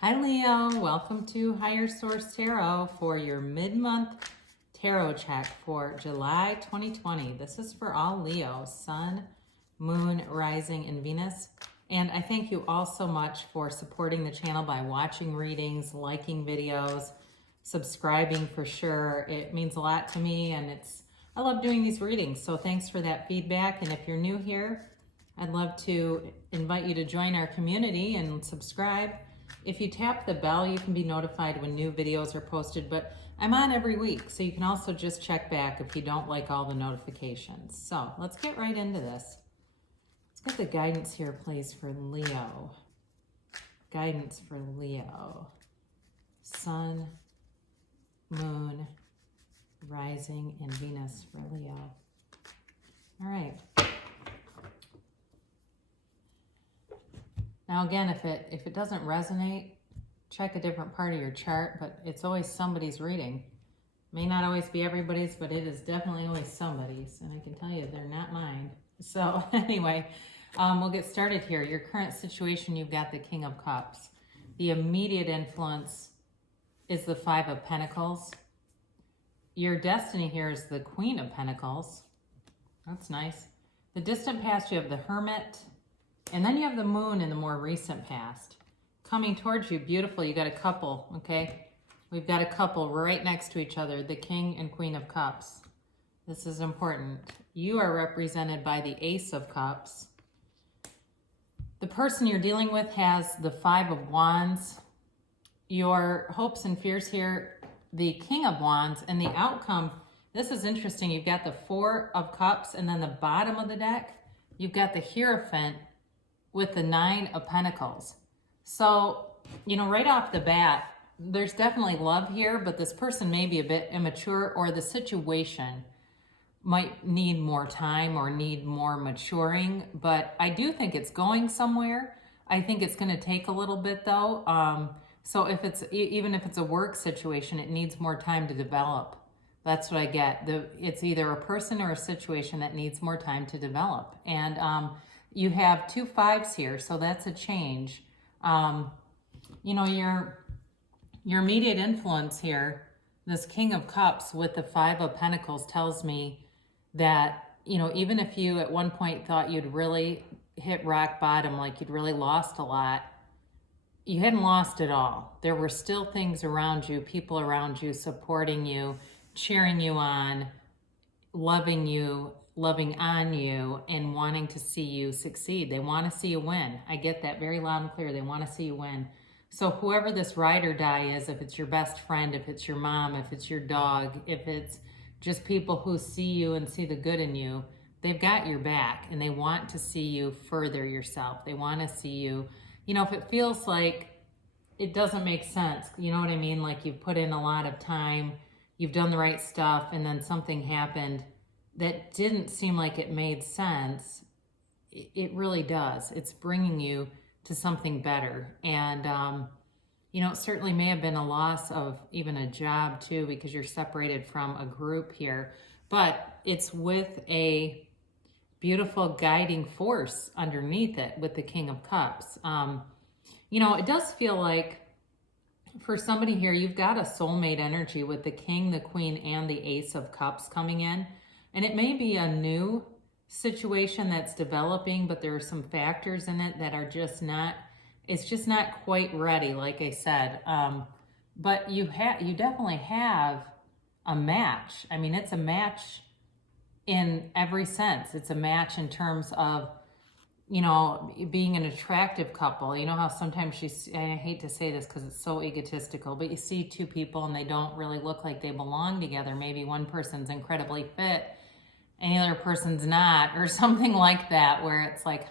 Hi Leo, welcome to Higher Source Tarot for your mid-month tarot check for July 2020. This is for all Leo, Sun, Moon, Rising, and Venus. And I thank you all so much for supporting the channel by watching readings, liking videos, subscribing for sure. It means a lot to me and I love doing these readings. So thanks for that feedback. And if you're new here, I'd love to invite you to join our community and subscribe. If you tap the bell, you can be notified when new videos are posted, but I'm on every week, so you can also just check back if you don't like all the notifications. So let's get right into this. Let's get the guidance here, please, for Leo. Guidance for Leo. Sun, Moon, Rising, and Venus for Leo. All right. Now again, if it doesn't resonate, check a different part of your chart, but it's always somebody's reading. May not always be everybody's, but it is definitely always somebody's, and I can tell you they're not mine. So anyway, we'll get started here. Your current situation, you've got the King of Cups. The immediate influence is the Five of Pentacles. Your destiny here is the Queen of Pentacles. That's nice. The distant past, you have the Hermit. And then you have the Moon in the more recent past. Coming towards you, beautiful, you got a couple, okay? We've got a couple right next to each other, the King and Queen of Cups. This is important. You are represented by the Ace of Cups. The person you're dealing with has the Five of Wands. Your hopes and fears here, the King of Wands, and the outcome, this is interesting. You've got the Four of Cups, and then the bottom of the deck, you've got the Hierophant, with the Nine of Pentacles. So, right off the bat, there's definitely love here, but this person may be a bit immature, or the situation might need more time or need more maturing, but I do think it's going somewhere. I think it's going to take a little bit though. So even if it's a work situation, it needs more time to develop. That's what I get. It's either a person or a situation that needs more time to develop. And you have two fives here, so that's a change. Your immediate influence here, this King of Cups with the Five of Pentacles, tells me that, even if you at one point thought you'd really hit rock bottom, like you'd really lost a lot, you hadn't lost it all. There were still things around you, people around you supporting you, cheering you on, loving you, loving on you, and wanting to see you succeed. They want to see you win. I get that very loud and clear. They want to see you win. So whoever this ride or die is, if it's your best friend, if it's your mom, if it's your dog, if it's just people who see you and see the good in you, they've got your back and they want to see you further yourself. They want to see you, if it feels like it doesn't make sense, you know what I mean? Like you've put in a lot of time, you've done the right stuff, and then something happened that didn't seem like it made sense. It really does. It's bringing you to something better. And, it certainly may have been a loss of even a job too, because you're separated from a group here, but it's with a beautiful guiding force underneath it with the King of Cups. It does feel like for somebody here, you've got a soulmate energy with the King, the Queen, and the Ace of Cups coming in. And it may be a new situation that's developing, but there are some factors in it that are it's just not quite ready, like I said. But you definitely have a match. I mean, it's a match in every sense. It's a match in terms of, being an attractive couple. You know how sometimes I hate to say this because it's so egotistical, but you see two people and they don't really look like they belong together. Maybe one person's incredibly fit and the other person's not, or something like that, where it's like,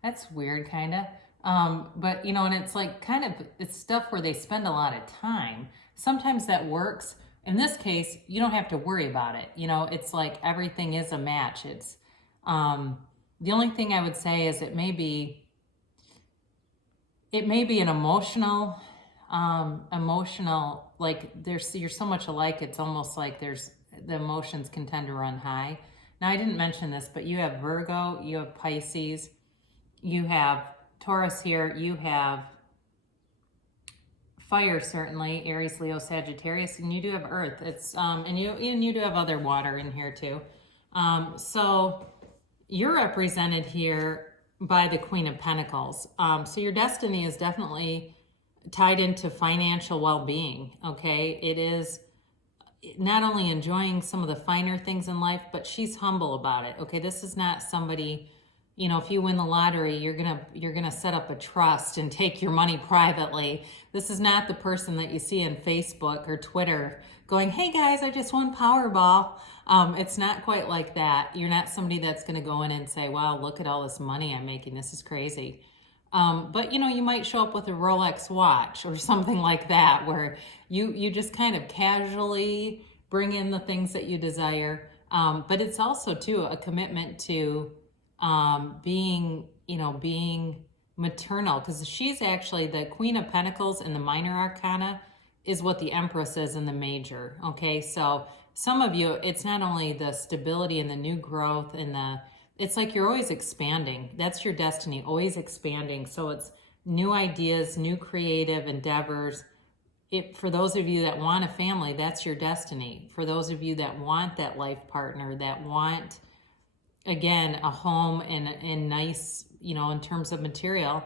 that's weird, kind of. But, and it's like it's stuff where they spend a lot of time. Sometimes that works. In this case, you don't have to worry about it. It's like everything is a match. It's, the only thing I would say is it may be an emotional, like you're so much alike. It's almost like the emotions can tend to run high. Now, I didn't mention this, but you have Virgo, you have Pisces, you have Taurus here, you have fire, certainly, Aries, Leo, Sagittarius, and you do have earth. It's and you do have other water in here too. So you're represented here by the Queen of Pentacles. So your destiny is definitely tied into financial well-being. Okay, it is not only enjoying some of the finer things in life, but she's humble about it. Okay, this is not somebody, you know, if you win the lottery, you're gonna set up a trust and take your money privately. This is not the person that you see on Facebook or Twitter going, "Hey guys, I just won Powerball." It's not quite like that. You're not somebody that's gonna go in and say, "Wow, look at all this money I'm making. This is crazy." But you know, you might show up with a Rolex watch or something like that, where you just kind of casually bring in the things that you desire. But it's also too a commitment to being maternal, because she's actually the Queen of Pentacles in the minor arcana is what the Empress is in the major. Okay, so some of you, it's not only the stability and the new growth and it's like you're always expanding. That's your destiny, always expanding. So it's new ideas, new creative endeavors. For those of you that want a family, that's your destiny. For those of you that want that life partner, that want, again, a home and nice, you know, in terms of material,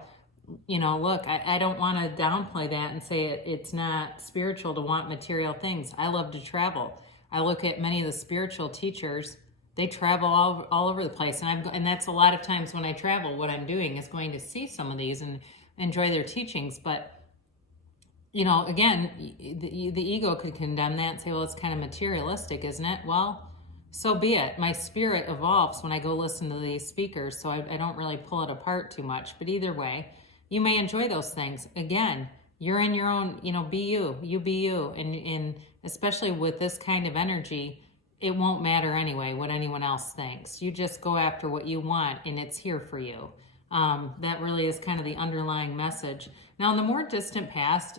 you know, look, I don't want to downplay that and say it's not spiritual to want material things. I love to travel. I look at many of the spiritual teachers, they travel all over the place. And that's a lot of times when I travel, what I'm doing is going to see some of these and enjoy their teachings. But, you know, again, the ego could condemn that and say, well, it's kind of materialistic, isn't it? Well, so be it. My spirit evolves when I go listen to these speakers, so I don't really pull it apart too much. But either way, you may enjoy those things. Again, you're in your own, you know, be you be you. And especially with this kind of energy, it won't matter anyway what anyone else thinks. You just go after what you want, and it's here for you. That really is kind of the underlying message. Now, in the more distant past,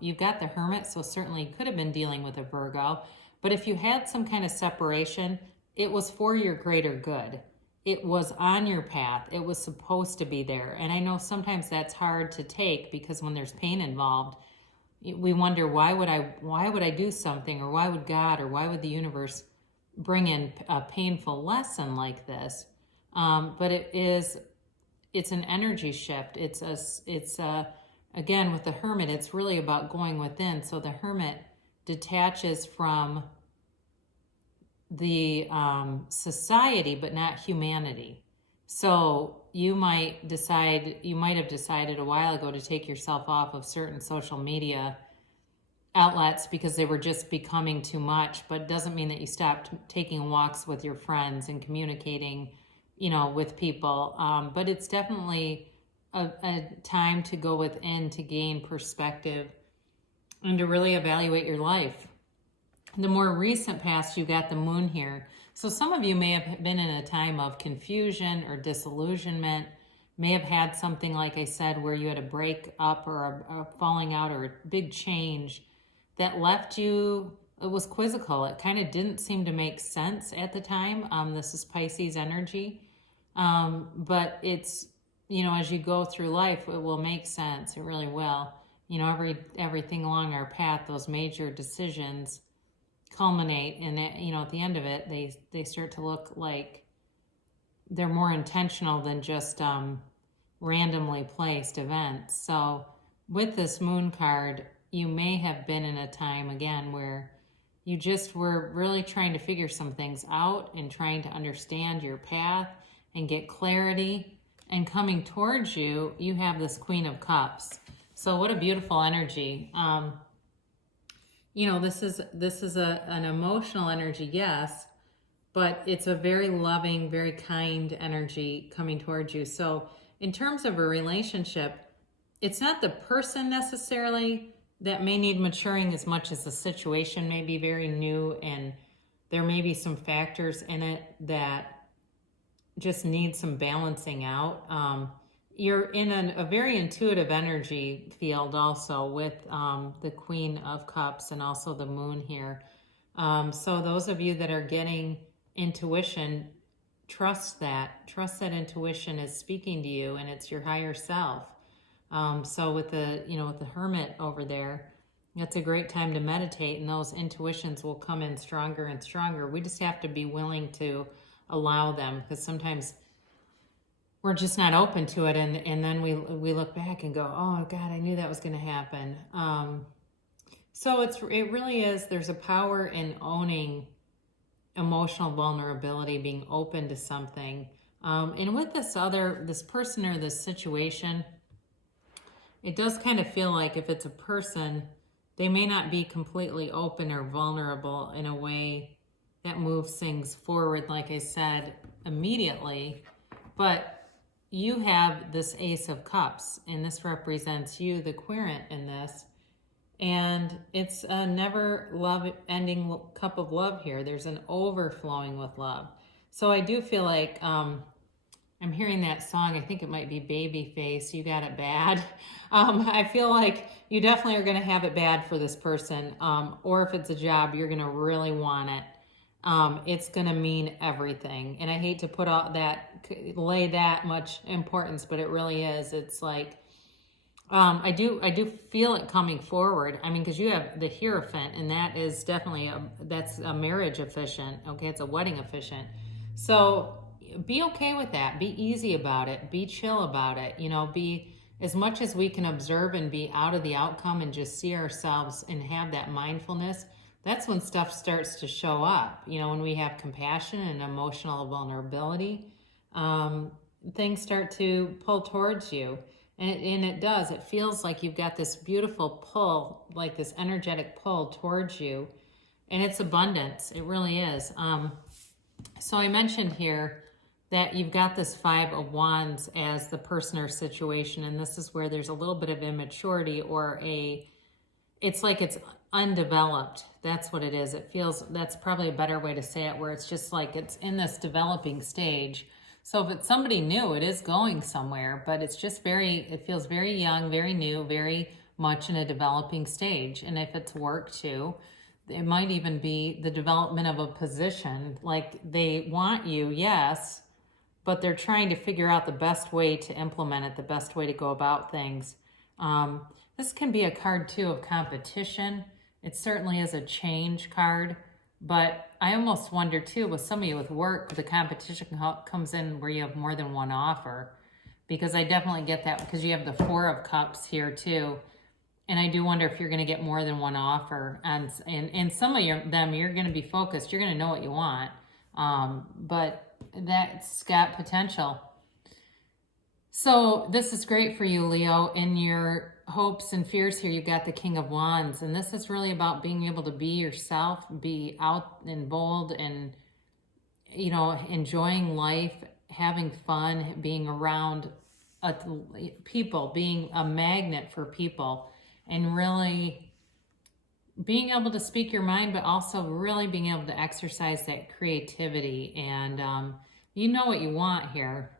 you've got the Hermit, so certainly you could have been dealing with a Virgo. But if you had some kind of separation, it was for your greater good. It was on your path. It was supposed to be there. And I know sometimes that's hard to take, because when there's pain involved, we wonder, why would I do something, or why would God, or why would the universe bring in a painful lesson like this? But it's an energy shift. Again, with the Hermit, it's really about going within. So the Hermit detaches from the society, but not humanity. So you might have decided a while ago to take yourself off of certain social media outlets because they were just becoming too much, but it doesn't mean that you stopped taking walks with your friends and communicating, you know, with people. But it's definitely a time to go within to gain perspective and to really evaluate your life. The more recent past, you got the Moon here. So some of you may have been in a time of confusion or disillusionment, may have had something, like I said, where you had a break up or a falling out or a big change that left you, it was quizzical. It kind of didn't seem to make sense at the time. This is Pisces energy. But it's, you know, as you go through life, it will make sense. It really will. You know, everything along our path, those major decisions culminate, and you know, at the end of it, they start to look like they're more intentional than just randomly placed events. So with this Moon card, you may have been in a time, again, where you just were really trying to figure some things out and trying to understand your path and get clarity. And coming towards you, you have this Queen of Cups. So what a beautiful energy. You know, this is an emotional energy, yes, but it's a very loving, very kind energy coming towards you. So in terms of a relationship, it's not the person necessarily that may need maturing as much as the situation may be very new, and there may be some factors in it that just need some balancing out. You're in a very intuitive energy field also with the Queen of Cups and also the Moon here. So those of you that are getting intuition, trust that intuition is speaking to you, and it's your higher self. So with the, with the Hermit over there, it's a great time to meditate, and those intuitions will come in stronger and stronger. We just have to be willing to allow them, because sometimes we're just not open to it, and then we look back and go, oh God, I knew that was going to happen. So it really is, there's a power in owning emotional vulnerability, being open to something. And with this person or this situation, it does kind of feel like if it's a person, they may not be completely open or vulnerable in a way that moves things forward, like I said, immediately. But you have this Ace of Cups, and this represents you, the querent in this. And it's a never ending cup of love here. There's an overflowing with love. So I do feel like I'm hearing that song. I think it might be Babyface, You Got It Bad. I feel like you definitely are going to have it bad for this person. Or if it's a job, you're going to really want it. It's going to mean everything. And I hate to lay that much importance, but it really is. It's like, I do feel it coming forward. I mean, because you have the Hierophant, and that is definitely that's a marriage officiant. Okay, it's a wedding officiant. So be okay with that. Be easy about it. Be chill about it. Be as much as we can observe and be out of the outcome and just see ourselves and have that mindfulness. That's when stuff starts to show up. When we have compassion and emotional vulnerability, things start to pull towards you. And it does. It feels like you've got this beautiful pull, like this energetic pull towards you. And it's abundance. It really is. So I mentioned here that you've got this Five of Wands as the person or situation. And this is where there's a little bit of immaturity, or it's like it's undeveloped. That's what it is. That's probably a better way to say it, where it's just like it's in this developing stage. So if it's somebody new, it is going somewhere, but it's just it feels very young, very new, very much in a developing stage. And if it's work too, it might even be the development of a position. Like they want you, yes, but they're trying to figure out the best way to implement it, the best way to go about things. This can be a card too of competition. It certainly is a change card. But I almost wonder too, with some of you with work, the competition comes in where you have more than one offer. Because I definitely get that, because you have the Four of Cups here too. And I do wonder if you're going to get more than one offer. And some of them, you're going to be focused. You're going to know what you want. But that's got potential. So this is great for you, Leo. In your hopes and fears here, you've got the King of Wands. And this is really about being able to be yourself, be out and bold, and, enjoying life, having fun, being around people, being a magnet for people, and really being able to speak your mind, but also really being able to exercise that creativity. And you know what you want here.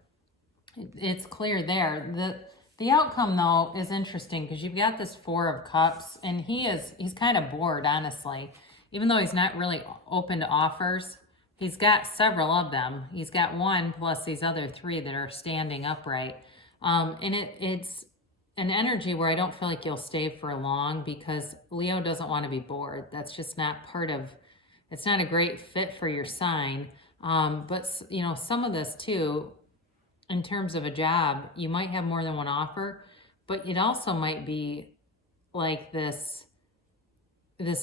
It's clear there. The outcome, though, is interesting, because you've got this Four of Cups, and he's kind of bored, honestly. Even though he's not really open to offers, he's got several of them. He's got one plus these other three that are standing upright. And it's an energy where I don't feel like you'll stay for long, because Leo doesn't want to be bored. That's just not it's not a great fit for your sign. But, some of this, too, in terms of a job, you might have more than one offer, but it also might be like this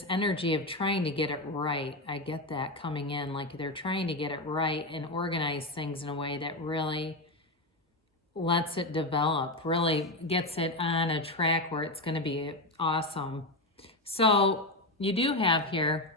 energy of trying to get it right. I get that coming in, like they're trying to get it right and organize things in a way that really lets it develop, really gets it on a track where it's going to be awesome. So you do have here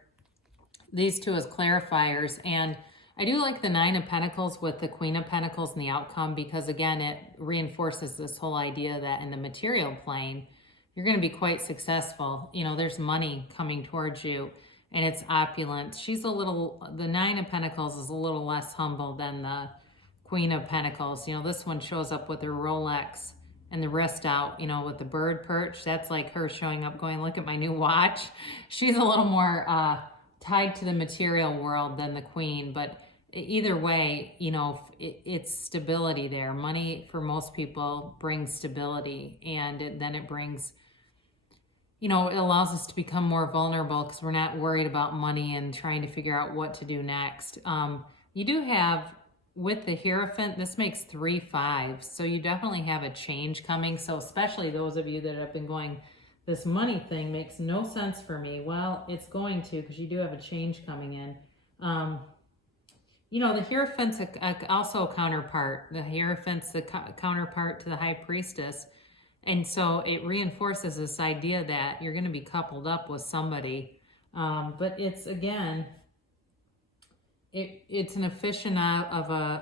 these two as clarifiers, and I do like the Nine of Pentacles with the Queen of Pentacles and the outcome, because again, it reinforces this whole idea that in the material plane, you're going to be quite successful. There's money coming towards you, and it's opulent. The Nine of Pentacles is a little less humble than the Queen of Pentacles. This one shows up with her Rolex and the wrist out, with the bird perch. That's like her showing up going, look at my new watch. She's a little more tied to the material world than the Queen, but either way, it's stability there. Money for most people brings stability, and then it brings, it allows us to become more vulnerable because we're not worried about money and trying to figure out what to do next. You do have, with the Hierophant, this makes 3 5s. So you definitely have a change coming. So especially those of you that have been going, this money thing makes no sense for me. Well, it's going to, because you do have a change coming in. The Hierophant's also a counterpart. The Hierophant's the counterpart to the High Priestess. And so it reinforces this idea that you're going to be coupled up with somebody. But it's, again, it's an aficionado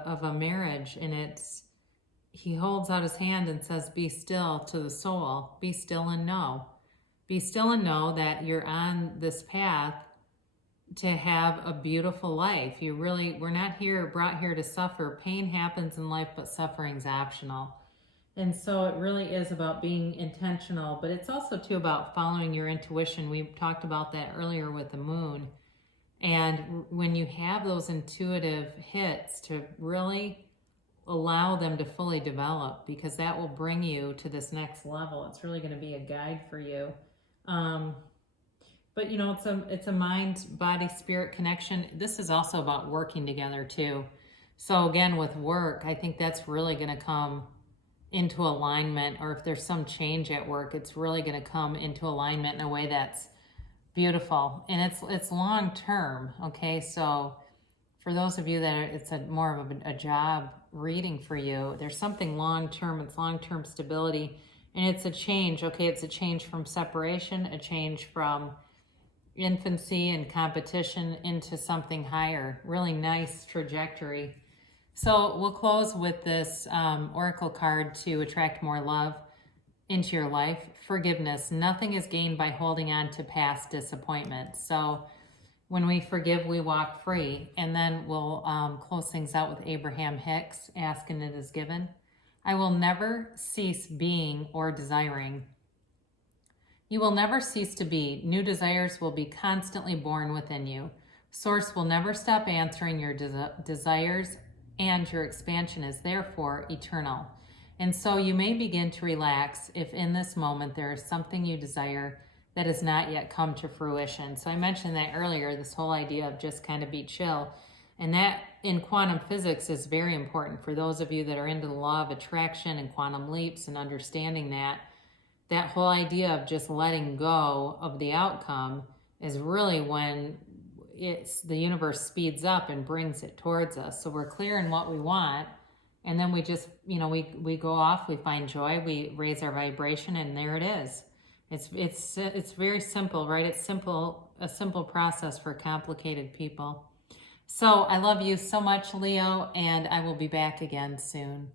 of a marriage, and he holds out his hand and says, be still to the soul. Be still and know. Be still and know that you're on this path to have a beautiful life. We're not brought here to suffer. Pain happens in life, but suffering's optional. And so it really is about being intentional, but it's also too about following your intuition. We talked about that earlier with the moon. And when you have those intuitive hits, to really allow them to fully develop, because that will bring you to this next level. It's really going to be a guide for you. But it's a mind, body, spirit connection. This is also about working together too. So again, with work, I think that's really going to come into alignment, or if there's some change at work, it's really going to come into alignment in a way that's beautiful, and it's long term. Okay, so for those of you that it's more of a job reading for you, there's something long term. It's long term stability, and it's a change. Okay, it's a change from separation, a change from infancy and competition into something higher. Really nice trajectory. So we'll close with this oracle card to attract more love into your life. Forgiveness. Nothing is gained by holding on to past disappointments. So when we forgive, we walk free. And then we'll close things out with Abraham Hicks, ask and it is given. I will never cease being or desiring. You will never cease to be. New desires will be constantly born within you. Source will never stop answering your desires, and your expansion is therefore eternal. And so you may begin to relax if in this moment there is something you desire that has not yet come to fruition. So I mentioned that earlier, this whole idea of just kind of be chill. And that in quantum physics is very important for those of you that are into the law of attraction and quantum leaps and understanding that whole idea of just letting go of the outcome is really when the universe speeds up and brings it towards us. So we're clear in what we want, and then we just, we go off, we find joy, we raise our vibration, and there it is. It's very simple, right? It's a simple process for complicated people. So I love you so much, Leo, and I will be back again soon.